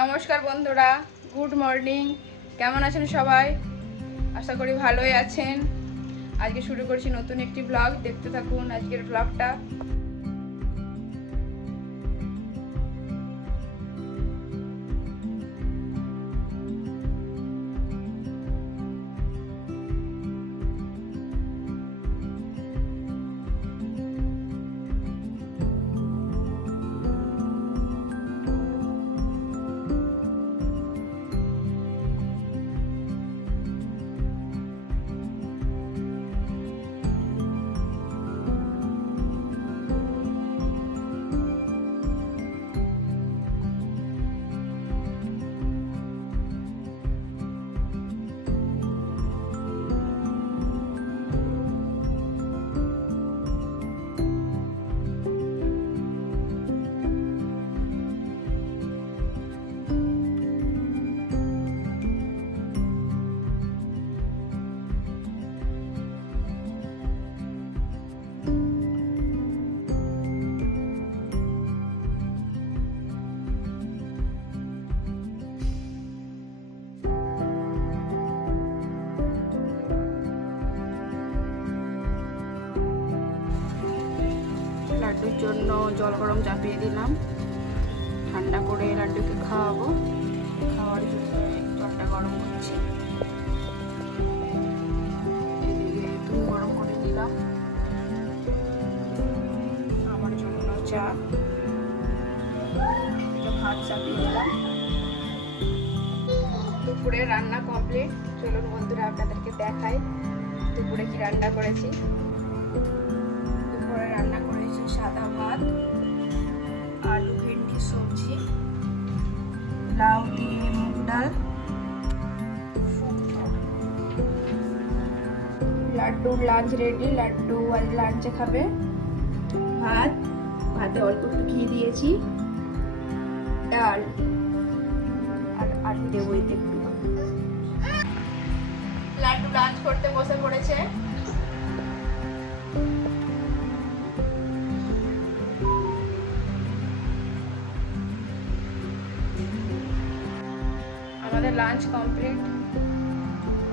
নমস্কার বন্ধুরা, good morning. কেমন আছেন সবাই? আশা করি ভালোই আছেন। আজকে শুরু করছি নতুন একটি ব্লগ। দেখতে থাকুন আজকের ব্লগটা। লাড্ডুর জন্য জল গরম চাপিয়ে দিলাম, ঠান্ডা করে লাড্ডুকে খাওয়াবো। খাওয়ার জন্য জলটা গরম করছি। এদিকে দুধ গরম করে দিলাম, আমার জন্য চা। ভাত চাপিয়ে দিলাম। দুপুরে রান্না কমপ্লিট। চলুন বন্ধুরা আপনাদেরকে দেখাই দুপুরে কি রান্না করেছি। দুপুরে রান্না করেছি সাদা ভাত, আলু ভেন্ডি সবজি, লাউ দিয়ে মুগ ডাল, লাড্ডুর লাঞ্চ রেডি। লাড্ডু আজ লাঞ্চে খাবে। ভাতে অল্প একটু ঘি দিয়েছি, ডাল আর আলু দেবো এতে একটু। লাড্ডু লাঞ্চ করতে বসে পড়েছে। আমাদের লাঞ্চ কমপ্লিট,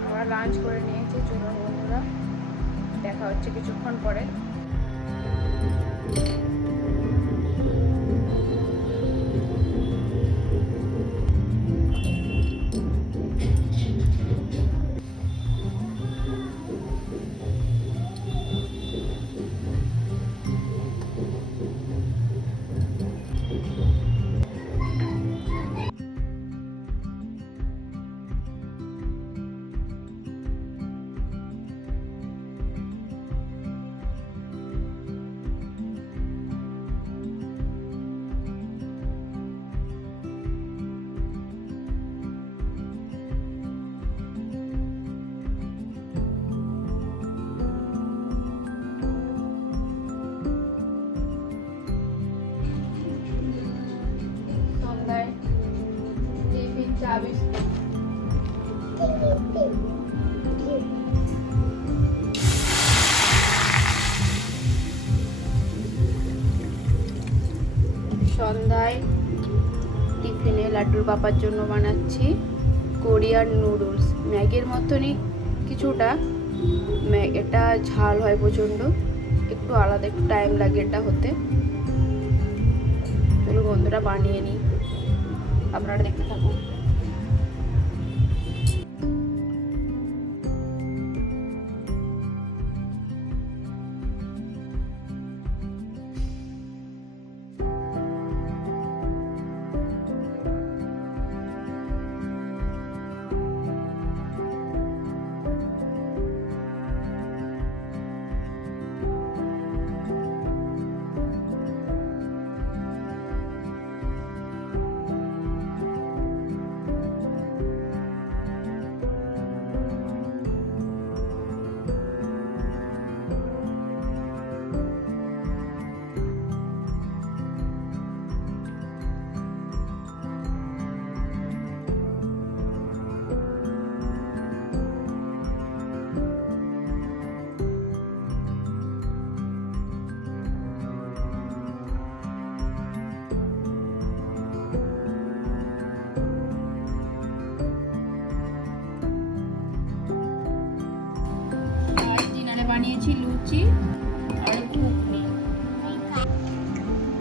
আমরা লাঞ্চ করে নিয়েছি। চলুন বন্ধুরা দেখা হচ্ছে কিছুক্ষণ পরে। টিফিন চা বিস্কুট। সন্ধ্যায় টিফিনে লাড্ডুর পাপার জন্য বানাচ্ছি কোরিয়ান নুডলস। ম্যাগির মতনই কিছুটা, এটা ঝাল হয় প্রচণ্ড, একটু আলাদা, একটু টাইম লাগে এটা হতে। চলো বন্ধুরা বানিয়ে নিই, আপনারা দেখতে থাকুন। বানিয়েছি লুচি আর ঘুগনি।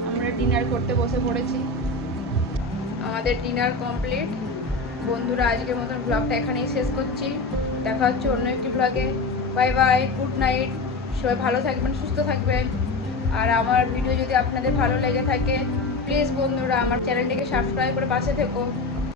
আমরা ডিনার করতে বসে পড়েছি। আমাদের ডিনার কমপ্লিট। বন্ধুরা, আজকের মতন ব্লগটা এখানেই শেষ করছি। দেখা হচ্ছে অন্য একটি ব্লগে। Bye bye, good night. সবাই ভালো থাকবেন, সুস্থ থাকবেন। আর আমার ভিডিও যদি আপনাদের ভালো লেগে থাকে, প্লিজ বন্ধুরা আমার চ্যানেলটিকে সাবস্ক্রাইব করে পাশে থেকো।